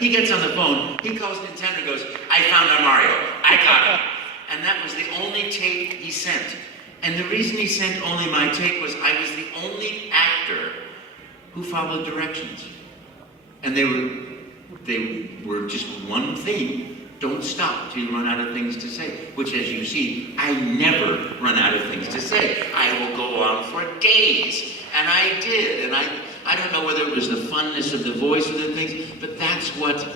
He gets on the phone, he calls Nintendo and goes, I found our Mario, I got him. And that was the only tape he sent. And the reason he sent only my tape was I was the only actor who followed directions. And they were just one thing. Don't stop till you run out of things to say. Which, as you see, I never run out of things to say. I will go on for days. And I did. And I don't know whether it was the funness of the voice or the things, but that's what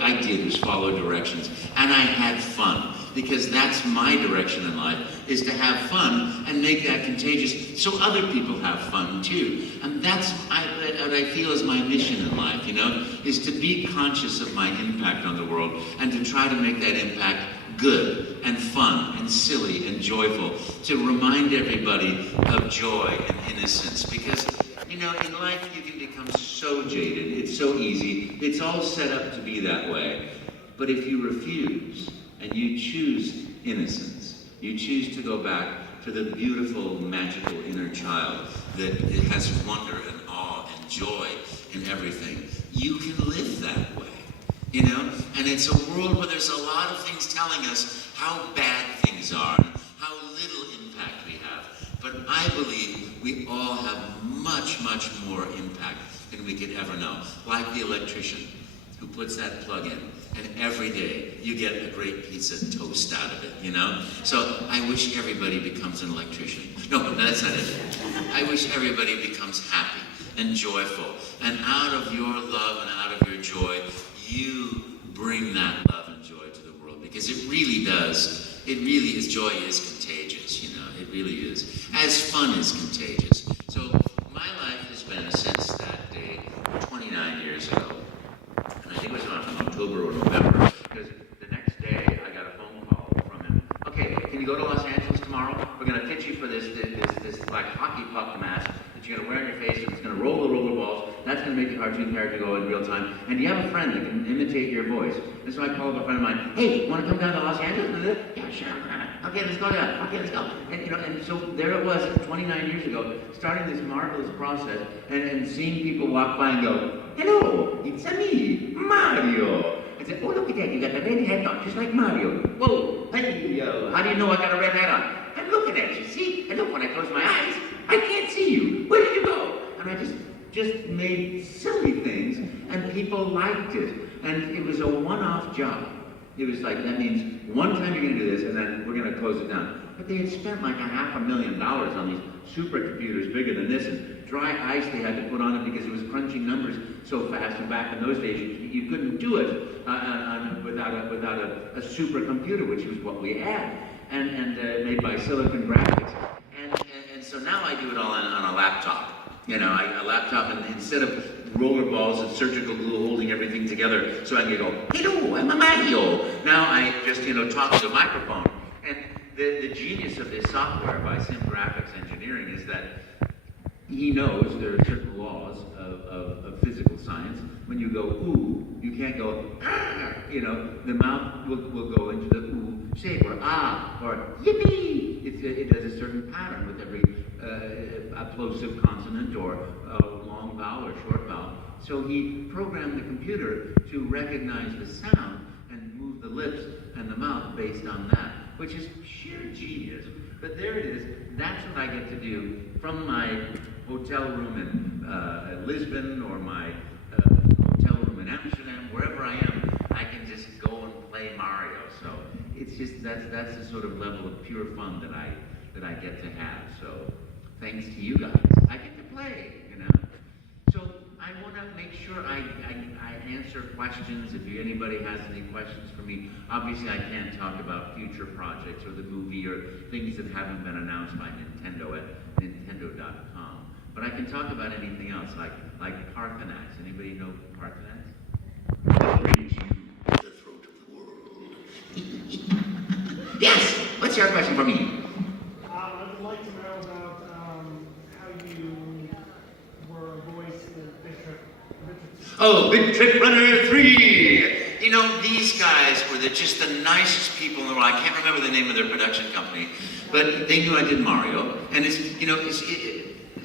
I did, was follow directions. And I had fun. Because that's my direction in life, is to have fun and make that contagious so other people have fun too. And that's what I feel is my mission in life, is to be conscious of my impact on the world and to try to make that impact good and fun and silly and joyful, to remind everybody of joy and innocence. Because, in life you can become so jaded. It's so easy. It's all set up to be that way. But if you refuse, and you choose innocence, you choose to go back to the beautiful, magical inner child that has wonder and awe and joy in everything, you can live that way, And it's a world where there's a lot of things telling us how bad things are, and how little impact we have. But I believe we all have much, much more impact than we could ever know. Like the electrician who puts that plug in, and every day you get a great piece of toast out of it, So I wish everybody becomes an electrician. No, that's not it. I wish everybody becomes happy and joyful. And out of your love and out of your joy, you bring that love and joy to the world. Because it really does. It really is. Joy is contagious, It really is. As fun is contagious. So my life has been, since that day, 29 years ago, and I think it was on October or November, because the next day I got a phone call from him. Okay, can you go to Los Angeles tomorrow? We're going to fit you for this like hockey puck mask that you're going to wear on your face, and it's going to roll the roller balls. That's going to make the cartoon character go in real time. And do you have a friend that can imitate your voice? And so I called up a friend of mine. Hey, want to come down to Los Angeles? Yeah, sure. Okay, let's go down. Okay, let's go. And and so there it was, 29 years ago, starting this marvelous process, and seeing people walk by and go, hello, it's me, Mario. I said, oh, look at that, you got the red hat on, just like Mario. Whoa, hey, how do you know I got a red hat on? I'm looking at you, see? And look, when I close my eyes, I can't see you. Where did you go? And I just made silly things, and people liked it. And it was a one-off job. It was like, that means one time you're going to do this, and then we're going to close it down. But they had spent like $500,000 on these supercomputers bigger than this, and dry ice they had to put on it because it was crunching numbers so fast. And back in those days, you couldn't do it without a supercomputer, which was what we had, and made by Silicon Graphics. And so now I do it all on a laptop. A laptop, and instead of roller balls and surgical glue holding everything together, so I can go, hello, I'm a Mario. Now I just, talk to the microphone. And the genius of this software by Sim Graphics Engineering is that he knows there are certain laws of physical science. When you go ooh, you can't go ah. The mouth will go into the ooh shape, or ah, or yippee. It does a certain pattern with every plosive consonant, or long vowel or short vowel. So he programmed the computer to recognize the sound and move the lips and the mouth based on that, which is sheer genius. But there it is. That's what I get to do from my hotel room in Lisbon, or my hotel room in Amsterdam, wherever I am. I can just go and play Mario. So it's just that's the sort of level of pure fun that I get to have. So thanks to you guys, I get to play. So I want to make sure I answer questions. If anybody has any questions for me, obviously I can't talk about future projects or the movie or things that haven't been announced by Nintendo at Nintendo.com. But I can talk about anything else, like Parthenax. Anybody know Parthenax? Brings you to the throat of the world. Yes. What's your question for me? I would like to know about how you were voiced in Bishop. Oh, Big Trip Runner 3! These guys were just the nicest people in the world. I can't remember the name of their production company, but they knew I did Mario. And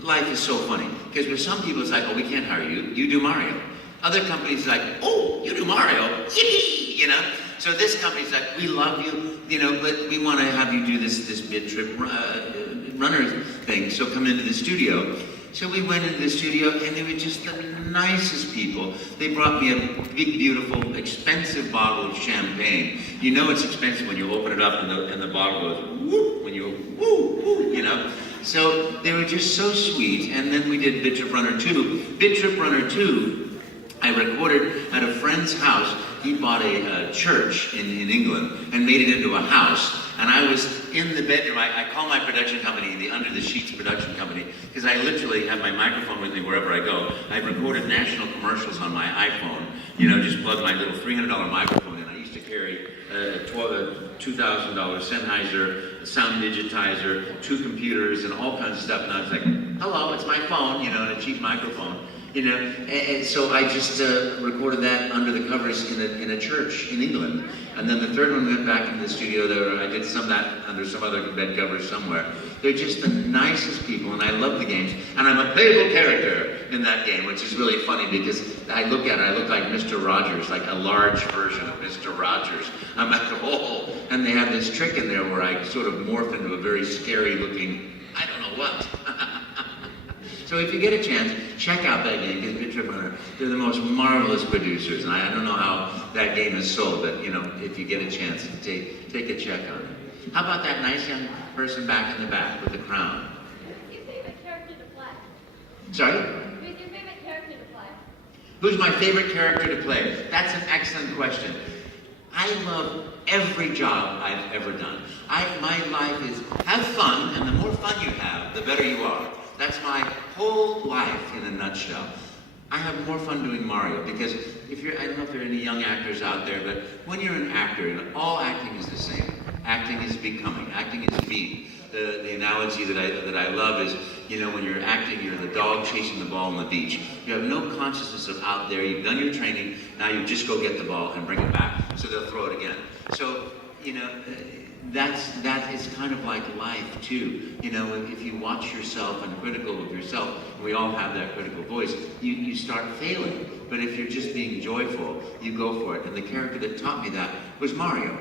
life is so funny. Because with some people, it's like, oh, we can't hire you. You do Mario. Other companies like, oh, you do Mario, yippee, you know. So this company's like, we love you, you know, but we want to have you do this bid trip runner thing. So come into the studio. So we went into the studio, and they were just the nicest people. They brought me a big, beautiful, expensive bottle of champagne. You know it's expensive when you open it up and the bottle goes whoop when you woo woo, you know. So they were just so sweet. And then we did Bid Trip Runner 2. Bid Trip Runner 2. I recorded at a friend's house. He bought a church in England and made it into a house. And I was in the bedroom. I call my production company the Under the Sheets production company because I literally have my microphone with me wherever I go. I've recorded national commercials on my iPhone. You know, just plug my little $300 microphone in. I used to carry a $2,000 Sennheiser, a sound digitizer, 2 computers, and all kinds of stuff. And I was like, hello, it's my phone, you know, and a cheap microphone. You know, and so I just recorded that under the covers in a church in England. And then the third one went back into the studio there. I did some of that under some other bed covers somewhere. They're just the nicest people, and I love the games. And I'm a playable character in that game, which is really funny because I look at it, I look like Mr. Rogers, like a large version of Mr. Rogers. I'm like, oh, and they have this trick in there where I sort of morph into a very scary looking, I don't know what. So if you get a chance, check out that game, because Bid Trip Runner, they're the most marvelous producers. And I don't know how that game is sold, but you know, if you get a chance, take a check on it. How about that nice young person back in the back with the crown? Who's your favorite character to play? Sorry? Who's your favorite character to play? Who's my favorite character to play? That's an excellent question. I love every job I've ever done. My life is have fun, and the more fun you have, the better you are. That's my whole life in a nutshell. I have more fun doing Mario because I don't know if there are any young actors out there, but when you're an actor, and all acting is the same. Acting is becoming. Acting is being. The analogy that I love is, you know, when you're acting, you're the dog chasing the ball on the beach. You have no consciousness of out there. You've done your training. Now you just go get the ball and bring it back. So they'll throw it again. So, you know, that is kind of like life too. You know, if you watch yourself and critical of yourself, and we all have that critical voice, you start failing. But if you're just being joyful, you go for it. And the character that taught me that was Mario.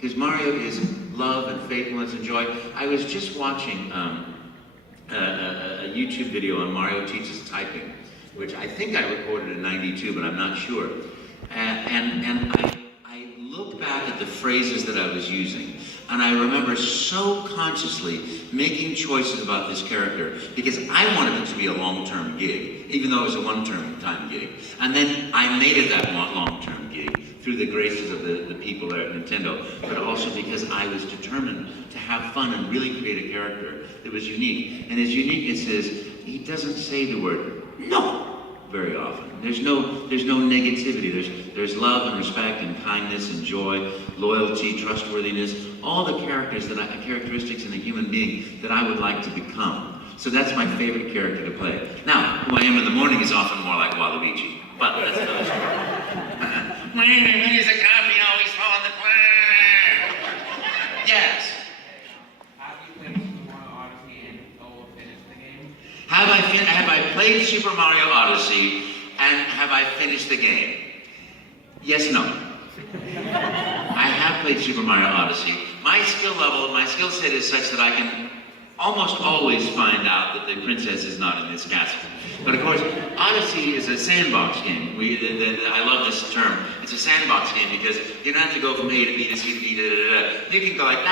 Because Mario is love and faithfulness and joy. I was just watching a YouTube video on Mario Teaches Typing, which I think I recorded in '92, but I'm not sure. And I look back at the phrases that I was using, and I remember so consciously making choices about this character because I wanted it to be a long-term gig, even though it was a one-time gig. And then I made it that long-term gig through the graces of the people there at Nintendo, but also because I was determined to have fun and really create a character that was unique. And his uniqueness is he doesn't say the word no very often. There's no negativity. There's love and respect and kindness and joy, loyalty, trustworthiness, all the characteristics in a human being that I would like to become. So that's my favorite character to play. Now, who I am in the morning is often more like Waluigi, but that's another story. When is the coffee always fall on the floor? Yes. Have you played Super Mario Odyssey and finished the game? Have I played Super Mario Odyssey and have I finished the game? Yes, no. I have played Super Mario Odyssey. My skill set is such that I can almost always find out that the princess is not in this castle. But of course, Odyssey is a sandbox game. I love this term. It's a sandbox game because you don't have to go from A to B to C to D, You can go like and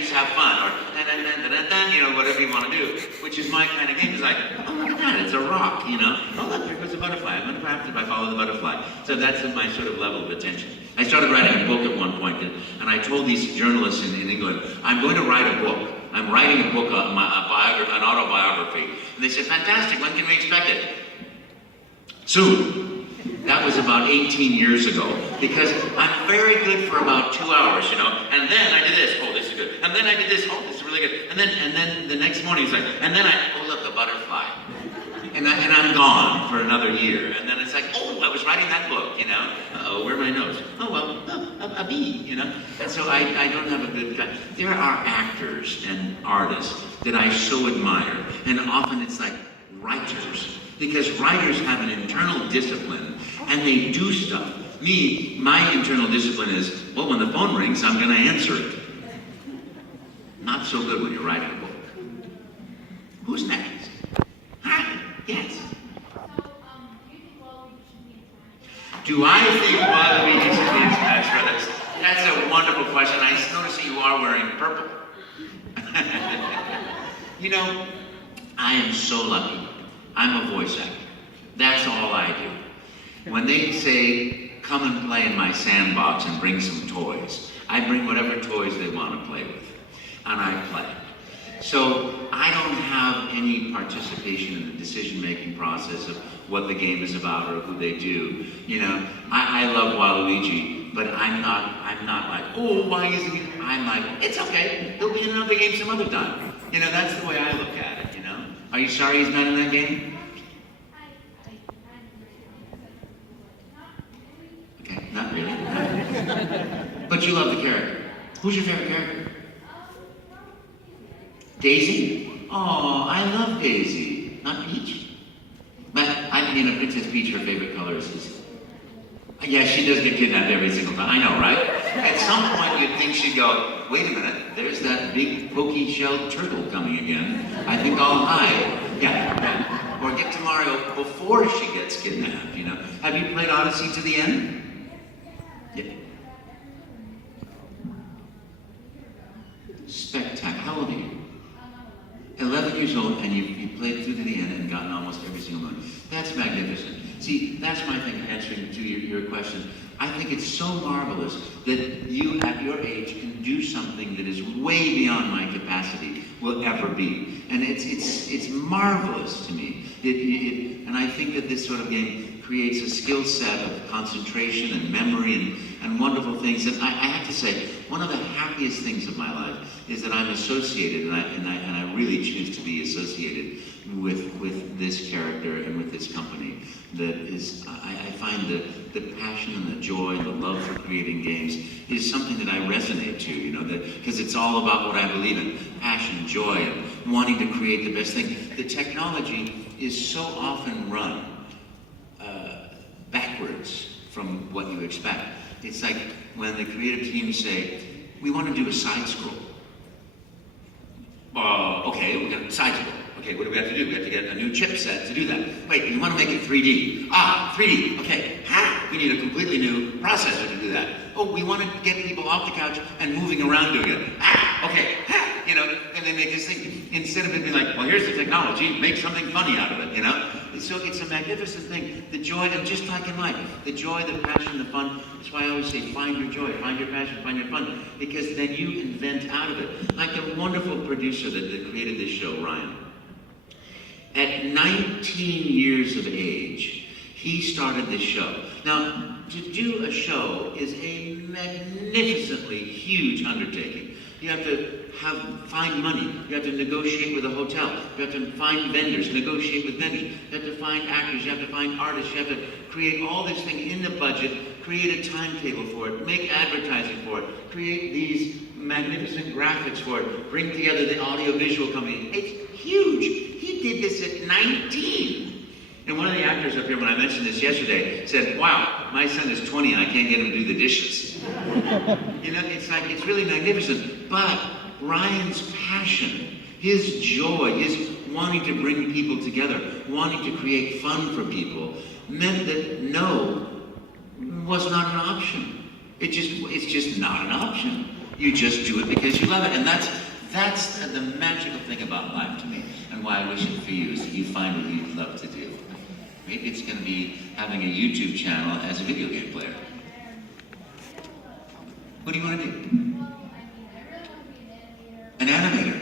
just have fun, or you know, whatever you want to do, which is my kind of game. It's like, oh look at that, it's a rock, you know. Oh look, there goes a butterfly. I'm gonna craft it if I follow the butterfly. So that's my sort of level of attention. I started writing a book at one point, and I told these journalists in England, I'm going to write a book. I'm writing a book, an autobiography. And they said, fantastic, when can we expect it? Soon. That was about 18 years ago. Because I'm very good for about 2 hours, you know. And then I did this, oh, this is good. And then I did this, oh, this is really good. And then the next morning it's like, and then oh, look, a butterfly. And I'm gone for another year. And then it's like, oh, I was writing that book, you know. Uh-oh, where are my notes? Oh, well, a bee, you know. And so I don't have a good time. There are actors and artists that I so admire. And often it's like writers because writers have an internal discipline and they do stuff. Me, my internal discipline is, well, when the phone rings, I'm going to answer it. Not so good when you're writing a book. Who's next? Hi, yes. Do I think Waluigi should be in Smash Brothers? That's a wonderful question. I notice that you are wearing purple. You know, I am so lucky. I'm a voice actor. That's all I do. When they say, come and play in my sandbox and bring some toys, I bring whatever toys they want to play with, and I play. So I don't have any participation in the decision-making process of what the game is about or who they do. You know, I love Waluigi, but I'm not like, oh, why isn't he? I'm like, it's okay. He'll be in another game some other time. You know, that's the way I look at it, you know? Are you sorry he's not in that game? Okay, not really. But you love the character. Who's your favorite character? Daisy? Oh, I love Daisy. Not Peach? But, Princess Peach, her favorite color is... Yeah, she does get kidnapped every single time. I know, right? At some point you'd think she'd go, wait a minute, there's that big pokey-shelled turtle coming again. I think I'll hide. Yeah. Or get to Mario before she gets kidnapped, you know? Have you played Odyssey to the end? Yeah. Spectacular. How old are you? 11 years old, and you played through to the end and gotten almost every single one. That's magnificent. See, that's my thing answering to your question. I think it's so marvelous that you, at your age, can do something that is way beyond my capacity will ever be. And it's marvelous to me. And I think that this sort of game creates a skill set of concentration and memory and wonderful things. And I have to say, one of the happiest things of my life is that I'm associated, and I really choose to be associated with this character and with this company. That is, I find the passion and the joy and the love for creating games is something that I resonate to, you know, because it's all about what I believe in, passion, joy, and wanting to create the best thing. The technology is so often run backwards from what you expect. It's like when the creative teams say, we want to do a side scroll. Okay, we're going to side scroll. Okay, what do we have to do? We have to get a new chipset to do that. Wait, we want to make it 3D. 3D. Okay, we need a completely new processor to do that. Oh, we want to get people off the couch and moving around doing it. Okay, you know, and they make this thing. Instead of it being like, well, here's the technology, make something funny out of it, you know? So it's a magnificent thing. The joy, and just like in life, the joy, the passion, the fun. That's why I always say, find your joy, find your passion, find your fun, because then you invent out of it. Like the wonderful producer that created this show, Ryan. At 19 years of age, he started this show. Now, to do a show is a magnificently huge undertaking. You have to find money. You have to negotiate with a hotel. You have to find vendors, negotiate with vendors. You have to find actors. You have to find artists. You have to create all this thing in the budget, create a timetable for it, make advertising for it, create these magnificent graphics for it, bring together the audio-visual company. It's huge. He did this at 19. And one of the actors up here, when I mentioned this yesterday, said, wow, my son is 20 and I can't get him to do the dishes. You know, it's like, it's really magnificent. But Ryan's passion, his joy, his wanting to bring people together, wanting to create fun for people, meant that no was not an option. It's just not an option. You just do it because you love it. And that's the magical thing about life to me, and why I wish it for you, is that you find what you love to do. Maybe it's going to be having a YouTube channel as a video game player. What do you want to do? An animator.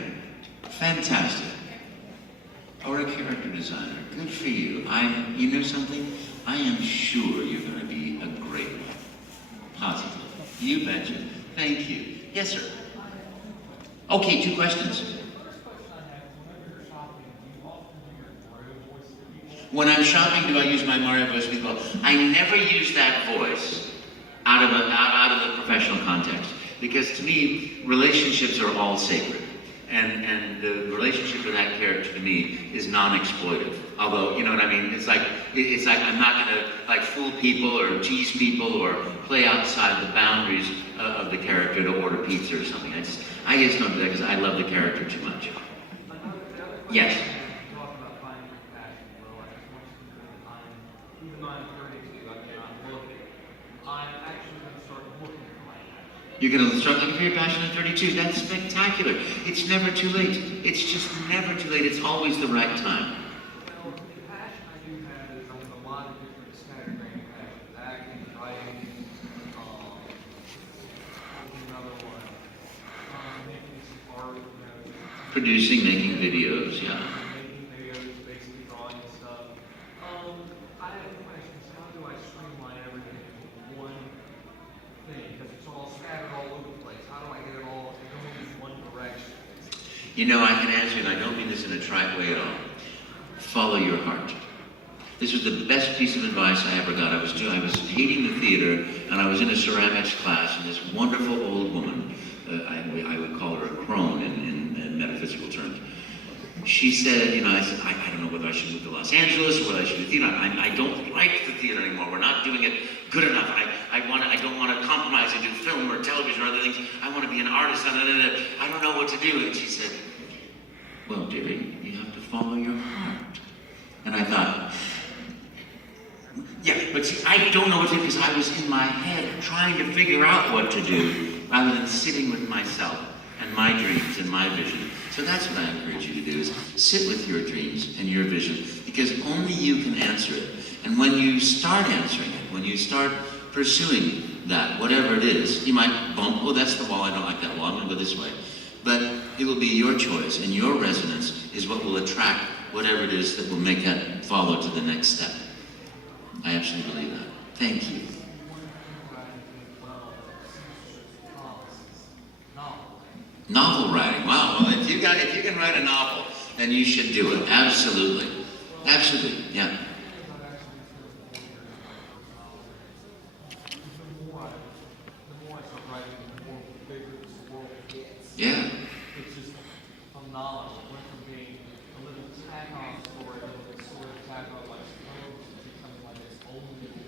Fantastic. Or a character designer. Good for you. You know something? I am sure you're going to be a great one. Positive. You betcha. Thank you. Yes, sir. Okay, 2 questions. When I'm shopping, do I use my Mario voice? People, I never use that voice out of the professional context, because to me, relationships are all sacred. And the relationship with that character to me is non-exploitive. Although, you know what I mean? It's like I'm not gonna like fool people or tease people or play outside the boundaries of the character to order pizza or something. I just don't do that because I love the character too much. Yes. Talk about finding your passion, bro. I just want you to know that even though I'm 32, I cannot look it. I'm actually going to start looking for my passion. You're going to start looking for your passion at 32. That's spectacular. It's never too late. It's just never too late. It's always the right time. Well, the passion I do have is on a lot of different scatterbrained passions. Acting, writing, another one. Making some art, Producing, making videos, yeah. making videos, basically drawing and stuff. I have questions. How do I streamline everything into one thing? Because it's all scattered all over the place. How do I get it all going in one direction? You know, I can answer, and I don't mean this in a trite way at all. Follow your heart. This was the best piece of advice I ever got. I was hating the theater, and I was in a ceramics class, and this wonderful old woman, I would call her a crone in metaphysical terms. She said, you know, I said, I don't know whether I should move to Los Angeles or whether I should do theater. I don't like the theater anymore. We're not doing it good enough. I don't want to compromise and do film or television or other things. I want to be an artist. I don't know what to do. And she said, well, dearie, you have to follow your heart. And I thought, yeah, but see, I don't know what to do because I was in my head trying to figure out what to do rather than sitting with myself and my dreams and my vision. So that's what I encourage you to do, is sit with your dreams and your vision, because only you can answer it. And when you start answering it, when you start pursuing that, whatever it is, you might bump, oh, that's the wall, I don't like that wall, I'm gonna go this way. But it will be your choice, and your resonance is what will attract whatever it is that will make that follow to the next step. I absolutely believe that. Thank you. Novel writing. Wow. Well, if you can write a novel, then you should do it. Absolutely. Absolutely. Yeah. Yeah. It's just phenomenal. It went from being a little tack-on story, a little sort of tack-on like Suppose, to becoming like its own little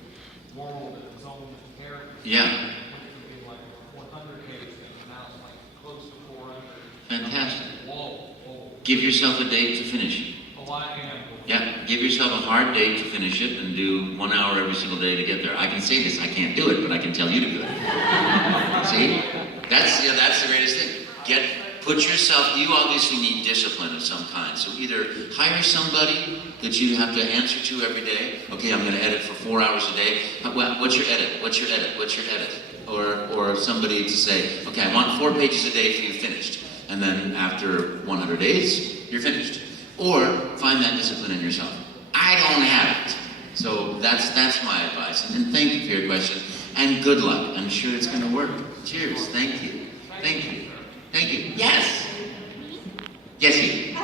world and its own character. Yeah. It went from being like 100 pages and now it's like close to 400. Fantastic. Whoa, whoa. Give yourself a date to finish. Oh, I am. Yeah. Give yourself a hard date to finish it and do 1 hour every single day to get there. I can say this, I can't do it, but I can tell you to do it. See? That's the greatest thing. Put yourself, you obviously need discipline of some kind. So either hire somebody that you have to answer to every day. Okay, I'm going to edit for 4 hours a day. What's your edit? What's your edit? What's your edit? Or somebody to say, okay, I want 4 pages a day for you finished. And then after 100 days, you're finished. Or find that discipline in yourself. I don't have it. So that's my advice. And thank you for your question. And good luck. I'm sure it's going to work. Cheers. Thank you. Thank you. Thank you. Yes. Yes, you.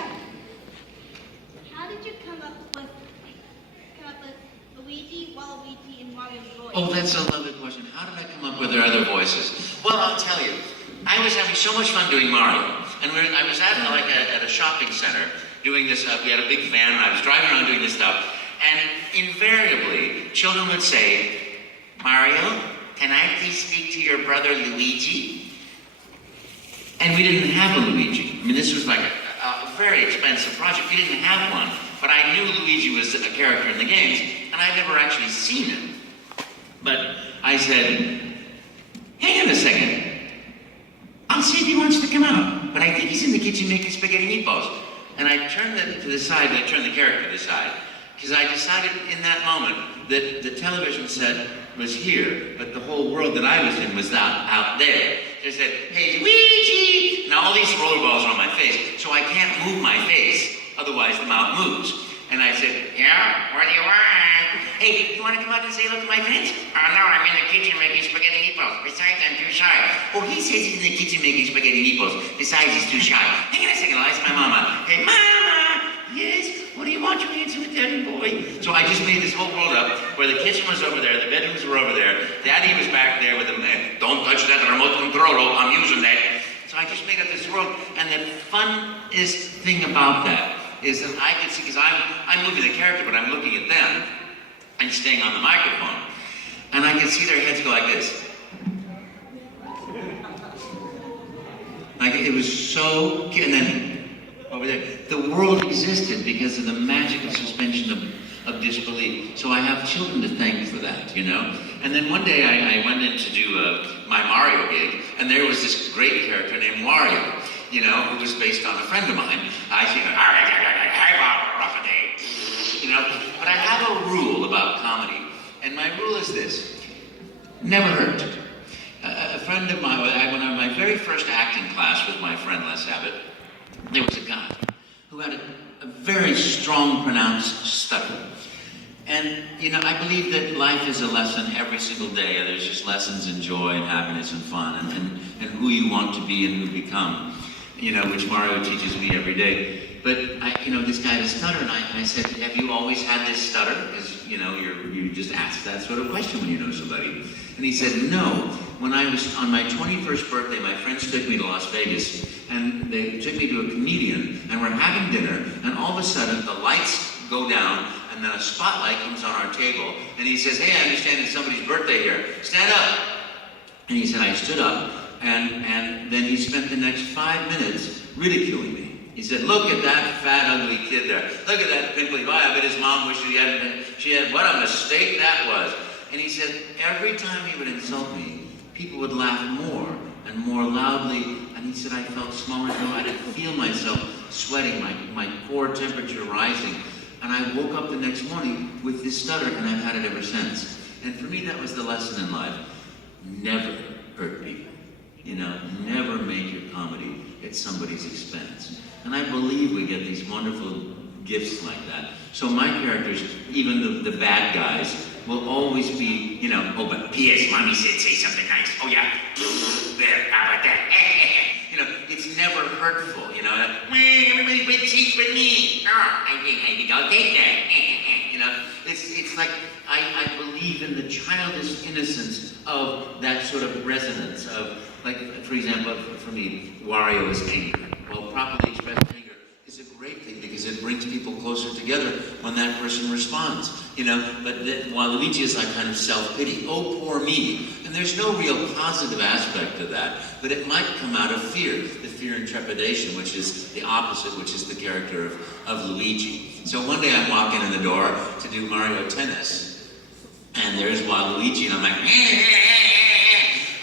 How did you come up with Luigi, Waluigi, and Mario's voice? Oh, that's a lovely question. How did I come up with their other voices? Well, I'll tell you. I was having so much fun doing Mario, and I was at a shopping center doing this. We had a big van, and I was driving around doing this stuff. And invariably, children would say, "Mario, can I please speak to your brother Luigi?" And we didn't have a Luigi. I mean, this was like a very expensive project. We didn't have one. But I knew Luigi was a character in the games, and I'd never actually seen him. But I said, hang on a second. I'll see if he wants to come out. But I think he's in the kitchen making spaghetti meatballs. And I turned it to the side, I turned the character to the side. Because I decided in that moment that the television set was here, but the whole world that I was in was out there. They said, hey, Luigi! Now all these rollerballs are on my face, so I can't move my face, otherwise the mouth moves. And I said, yeah, what do you want? Hey, you want to come out and say hello to my friends? Oh no, I'm in the kitchen making spaghetti meatballs. Besides, I'm too shy. Oh, he says he's in the kitchen making spaghetti meatballs. Besides, he's too shy. Hang on a second, I'll ask my mama. Hey, Mama! Yes? What do you want? You answer with Daddy boy. So I just made this whole world up where the kitchen was over there, the bedrooms were over there, Daddy was back there with the man. Don't touch that remote control, I'm using that. So So I just made up this world, and the funnest thing about that is that I can see, because I'm moving the character, but I'm looking at them and staying on the microphone, and I can see their heads go like this. Like it was so, and then over there, the world existed because of the magic of suspension of disbelief. So I have children to thank for that, you know? And then one day I went in to do my Mario gig, and there was this great character named Wario, you know, who was based on a friend of mine. I said, you know, but I have a rule about comedy, and my rule is this: never hurt. A friend of mine, when I my very first acting class with my friend Les Abbott, there was a guy who had a very strong, pronounced stutter. And, you know, I believe that life is a lesson every single day. There's just lessons in joy and happiness and fun and who you want to be and who become, you know, which Mario teaches me every day. But, you know, this guy had a stutter, and I said, have you always had this stutter? Because, you know, you just ask that sort of question when you know somebody. And he said, no. When I was on my 21st birthday, my friends took me to Las Vegas, and they took me to a comedian, and we're having dinner, and all of a sudden the lights go down, and then a spotlight comes on our table, and he says, hey, I understand it's somebody's birthday here. Stand up. And he said, I stood up, and then he spent the next 5 minutes ridiculing me. He said, look at that fat, ugly kid there. Look at that pimply boy. I bet his mom wished she had, what a mistake that was. And he said, every time he would insult me, people would laugh more and more loudly. And he said, I felt smaller, I could feel myself sweating, my core temperature rising. And I woke up the next morning with this stutter, and I've had it ever since. And for me, that was the lesson in life. Never hurt people. You know, never make your comedy at somebody's expense. And I believe we get these wonderful gifts like that. So my characters, even the bad guys, will always be, you know, oh, but P.S. Mommy said say something nice. Oh, yeah. There, how about that? You know, it's never hurtful, you know. Everybody with teeth with me. Oh, I don't take that. You know, it's like I believe in the childish innocence of that sort of resonance of, like, for example, for me, Wario is anger. Well, properly expressed anger is a great thing because it brings people closer together when that person responds, you know. But while Luigi is like kind of self-pity, oh, poor me. And there's no real positive aspect to that, but it might come out of fear, the fear and trepidation, which is the opposite, which is the character of Luigi. So one day I'm walking in the door to do Mario Tennis, and there's Waluigi, and I'm like,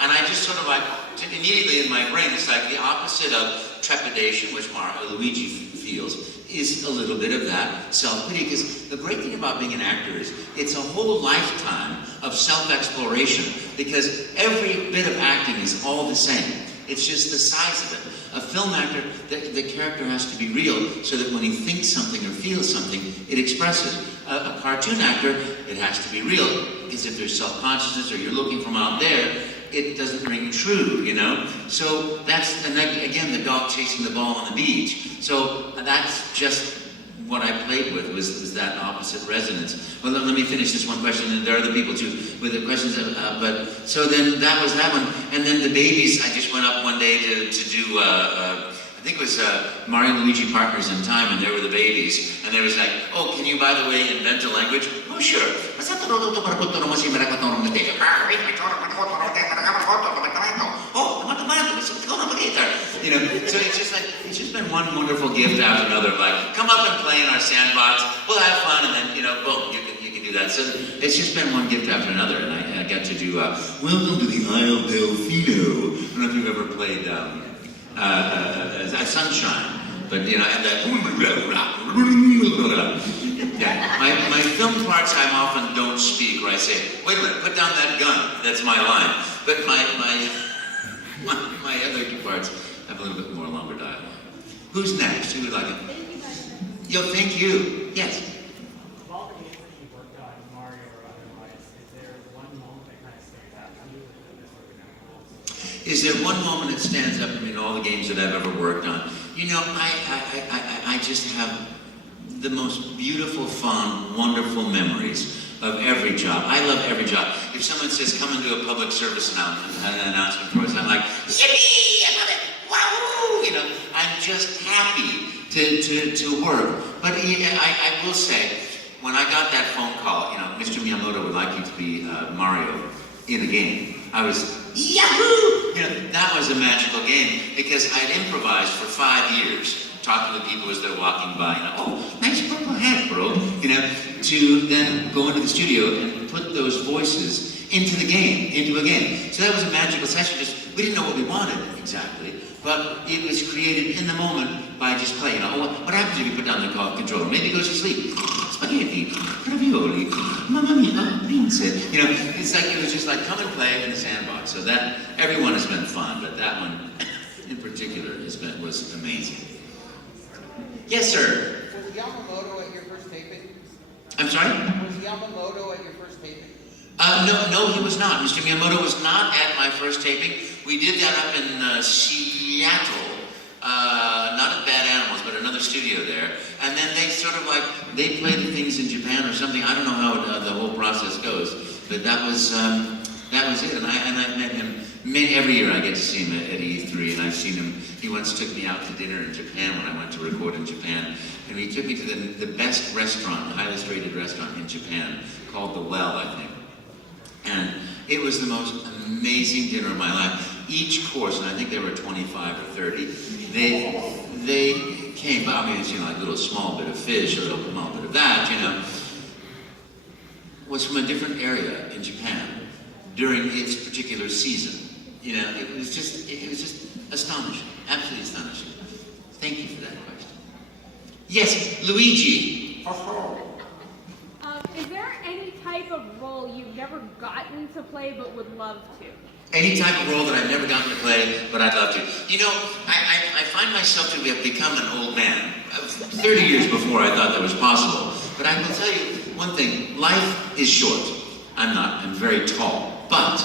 and I just sort of like, immediately in my brain, it's like the opposite of trepidation, which Luigi feels, is a little bit of that self-pity. Because the great thing about being an actor is it's a whole lifetime of self-exploration, because every bit of acting is all the same. It's just the size of it. A film actor, the character has to be real so that when he thinks something or feels something, it expresses. A cartoon actor, it has to be real, because if there's self-consciousness or you're looking from out there, it doesn't ring true, you know? So that's, and then, again, the dog chasing the ball on the beach. So that's just what I played with, was that opposite resonance. Well, let me finish this one question, and there are other people too with the questions, but so then that was that one. And then the babies, I just went up one day to do, I think it was Mario and Luigi Partners in Time, and there were the babies, and they was like, oh, can you, by the way, invent a language? Oh, sure. You know, so it's just been one wonderful gift after another. Like, come up and play in our sandbox. We'll have fun, and then, you know, boom, you can do that. So it's just been one gift after another, and I got to do Welcome to the Isle Delfino. I don't know if you've ever played Sunshine, but you know, and that. Yeah, my film parts I often don't speak, or I say, wait a minute, put down that gun. That's my line. But my other two parts have a little bit more longer dialogue. Who's next? Who would like it? Yo, thank you. Yes. Of all the games that you worked on, Mario or otherwise, is there one moment that kind of stands out to you that this working out? Is there one moment that stands up in all the games that I've ever worked on? You know, I just have the most beautiful, fun, wonderful memories of every job. I love every job. If someone says, come and do a public service announcement for us, I'm like, yippee, I love it, wow, you know, I'm just happy to work. But I will say, when I got that phone call, you know, Mr. Miyamoto would like you to be Mario in a game, I was, yahoo! You know, that was a magical game because I'd improvised for 5 years, talking to people as they're walking by, you know, oh, nice purple hat, bro, you know, to then go into the studio and put those voices into the game, into a game. So that was a magical session. Just, we didn't know what we wanted exactly, but it was created in the moment by just playing. You know, what happens if you put down the controller? Maybe it goes to sleep. Spaghetti, ravioli, mamma mia, pizza. You know, it's like, it was just like, come and play in the sandbox. So that, everyone has been fun, but that one in particular was amazing. Yes, sir. Was Yamamoto at your first taping? I'm sorry? Was Yamamoto at your first taping? No, he was not. Mr. Miyamoto was not at my first taping. We did that up in Seattle, not at Bad Animals, but another studio there. And then they sort of like, they played the things in Japan or something. I don't know how the whole process goes, but that was it. And I've met him every year. I get to see him at E3, and I've seen him. He once took me out to dinner in Japan when I went to record in Japan, and he took me to the best restaurant, the highest rated restaurant in Japan, called The Well, I think. And it was the most amazing dinner of my life. Each course, and I think there were 25 or 30, they came by, I mean, you know, like a little small bit of fish, a little small bit of that, you know, was from a different area in Japan during its particular season. You know, it was just astonishing, absolutely astonishing. Thank you for that question. Yes, Luigi. Is there any type of role you've never gotten to play but would love to? Any type of role that I've never gotten to play, but I'd love to. You know, I find myself to have become an old man. 30 years before I thought that was possible. But I will tell you one thing, life is short. I'm very tall. But,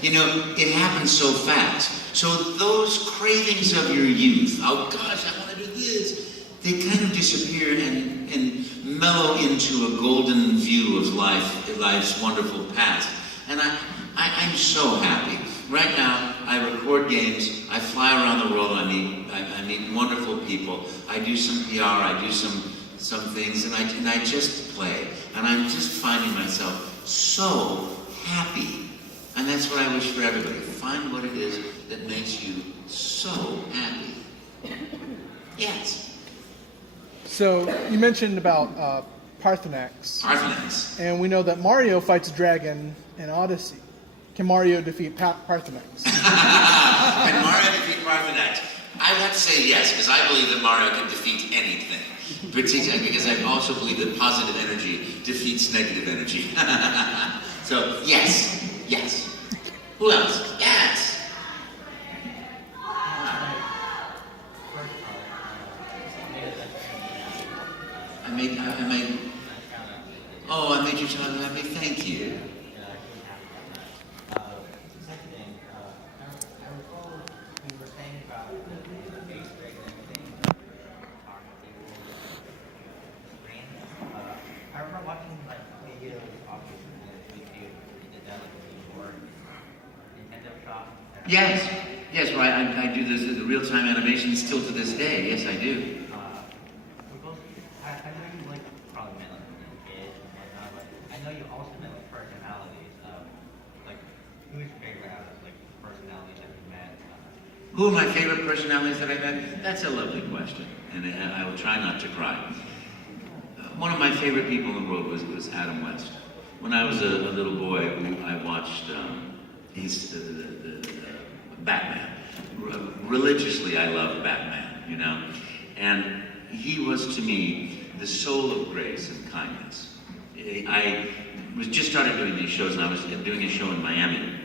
you know, it happens so fast. So those cravings of your youth, oh gosh, I want to do this, they kind of disappear and mellow into a golden view of life's wonderful past. And I'm so happy. Right now, I record games, I fly around the world, I meet wonderful people, I do some PR, I do some things, and I just play. And I'm just finding myself so happy. And that's what I wish for everybody. Find what it is that makes you so happy. Yes. So you mentioned about Parthenax. Parthenax. And we know that Mario fights a dragon in Odyssey. Can Mario defeat Parthenax? Can Mario defeat Parthenax? I would have to say yes, because I believe that Mario can defeat anything. Particularly because I also believe that positive energy defeats negative energy. So, yes. Yes. Who else? Yes. I made your child happy. Thank you. I remember watching like videos of YouTube did that before Nintendo Shop. Yes, right. I do the real-time animation still to this day. Yes, I do. I know you like probably met like kids and whatnot, but I know you also met like personalities. Like who's your favorite out of like personalities that you met? Who are my favorite personalities that I've met? That's a lovely question, and I will try not to cry. One of my favorite people in the world was Adam West. When I was a little boy, I watched Batman. Religiously, I loved Batman, you know? And he was, to me, the soul of grace and kindness. I was just started doing these shows, and I was doing a show in Miami.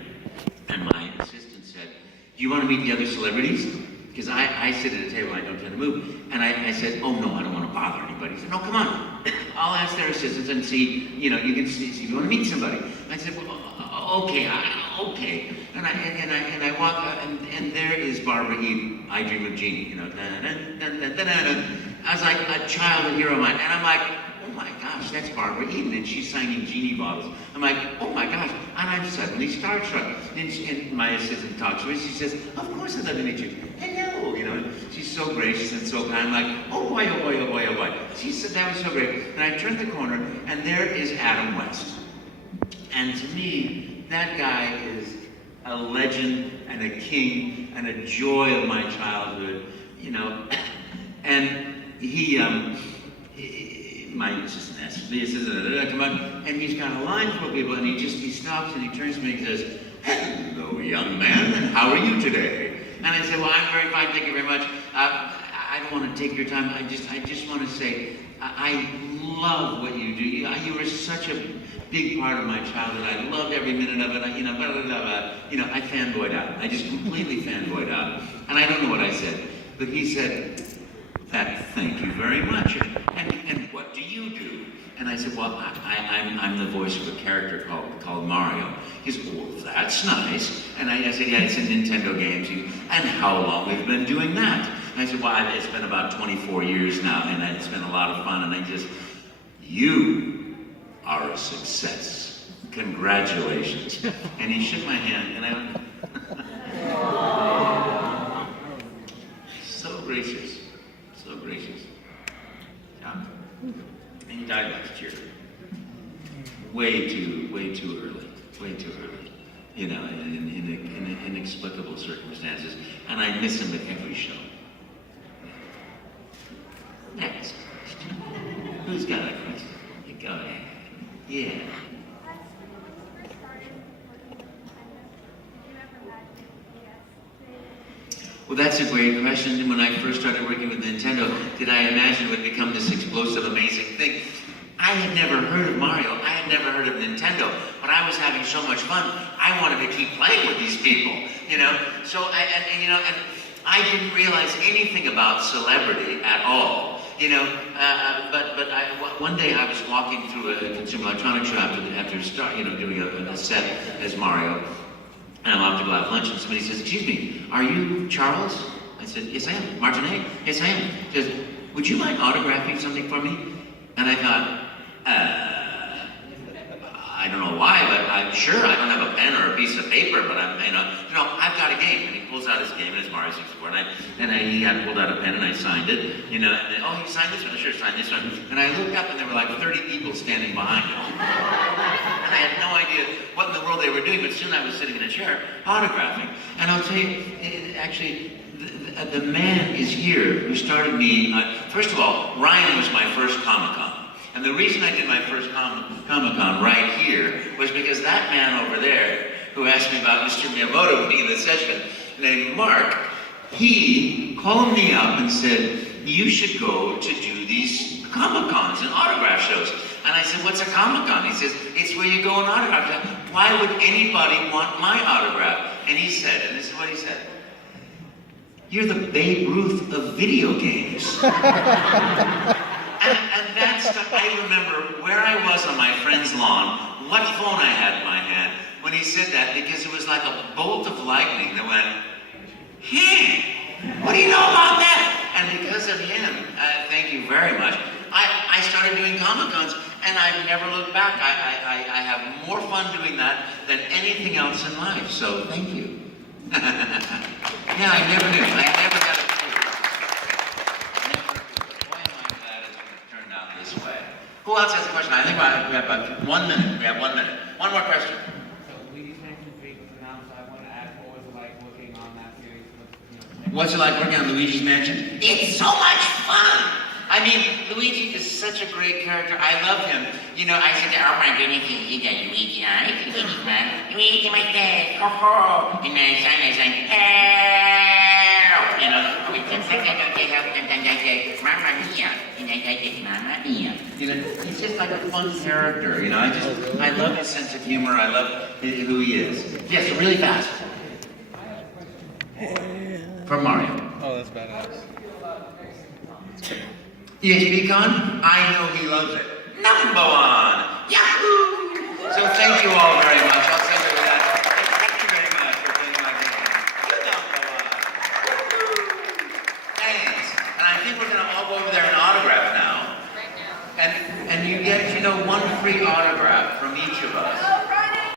And my assistant said, do you want to meet the other celebrities? Because I sit at a table, I don't tend to move. And I said, oh no, I don't want to bother anybody. He said, no, come on. I'll ask their assistants and see, you know, you can see if you want to meet somebody. I said, well, okay. And I walk out, and there is Barbara Eden, I Dream of Jeannie, you know. I was like a childhood hero of mine, and I'm like, oh my gosh, that's Barbara Eden, and she's signing Genie bottles. I'm like, oh my gosh, I I'm suddenly starstruck. And my assistant talks to her. She says, "Of course I'd love to meet you. Hello." You know, she's so gracious and so kind. I'm like, "Oh boy, oh boy, oh boy, oh boy." She said, "That was so great." And I turned the corner, and there is Adam West. And to me, that guy is a legend and a king and a joy of my childhood, you know. And my assistant asked the assistant, come on, and he's got a line for people, and he stops and he turns to me and says, "Hello, young man, and how are you today?" And I said, "Well, I'm very fine, thank you very much. I don't want to take your time. I just want to say, I love what you do. You were such a big part of my childhood. I loved every minute of it. I fanboyed out. I just completely fanboyed out. And I don't know what I said, but he said, "Thank you very much. And what do you do?" And I said, "Well, I'm the voice of a character called Mario." He said, "Well, that's nice." And I said, "Yeah, it's in Nintendo games. And how long we've been doing that?" And I said, "Well, it's been about 24 years now, and it's been a lot of fun." And "You are a success. Congratulations." And he shook my hand, and I went, so gracious, so gracious. Yeah. And he died last year. Way too early. You know, in inexplicable circumstances. And I miss him at every show. Next question. Who's got a question? You go ahead. Yeah. Well, that's a great question. When I first started working with Nintendo, did I imagine it would become this explosive, amazing thing? I had never heard of Mario. I had never heard of Nintendo, but I was having so much fun. I wanted to keep playing with these people, you know. So I didn't realize anything about celebrity at all, you know. But one day I was walking through a consumer electronics shop after doing a set as Mario. And I'm off to go have lunch, and somebody says, "Excuse me, are you Charles?" I said, "Yes, I am." "Martinet?" "Yes, I am." He says, "Would you mind autographing something for me?" And I thought, I don't know why, but I'm sure I don't have a pen or a piece of paper, but I've got a game. And he pulls out his game, and it's Mario 64. He had pulled out a pen, and I signed it, you know. And then, "Oh, you signed this one?" "Sure, sign this one." And I looked up, and there were like 30 people standing behind me. And I had no idea what in the world they were doing, but soon I was sitting in a chair autographing. And I'll tell you, the man is here who started me. First of all, Ryan was my first Comic-Con. And the reason I did my first Comic-Con right here was because that man over there, who asked me about Mr. Miyamoto being in the session, named Mark, he called me up and said, "You should go to do these Comic-Cons and autograph shows." And I said, "What's a Comic-Con?" He says, "It's where you go and autograph." "Why would anybody want my autograph?" And he said, and this is what he said, "You're the Babe Ruth of video games." And that's I remember where I was on my friend's lawn, what phone I had in my hand when he said that, because it was like a bolt of lightning that went, "Hey, what do you know about that?" And because of him, thank you very much, I started doing Comic-Cons, and I've never looked back. I have more fun doing that than anything else in life, so thank you. Yeah, I never knew. I never got a clue. Boy, am I glad it's turned out this way. Who else has a question? I think we have about 1 minute. We have 1 minute. One more question. So Luigi's Mansion 3 was announced. I want to ask, what was it like working on that series? What's it like working on Luigi's Mansion? It's so much fun! I mean, Luigi is such a great character. I love him. You know, I said, "Oh my goodness, you got Luigi, huh? Luigi's man. Luigi, my dad. Oh, oh. And then I sang, help! You know, Mamma Mia. And I say, Mamma Mia. You know, he's just like a fun character. You know, I love his sense of humor. I love who he is. Yes, really fast. From Mario. Oh, that's badass. EXP Con, I know he loves it. #1! Yahoo! So thank you all very much.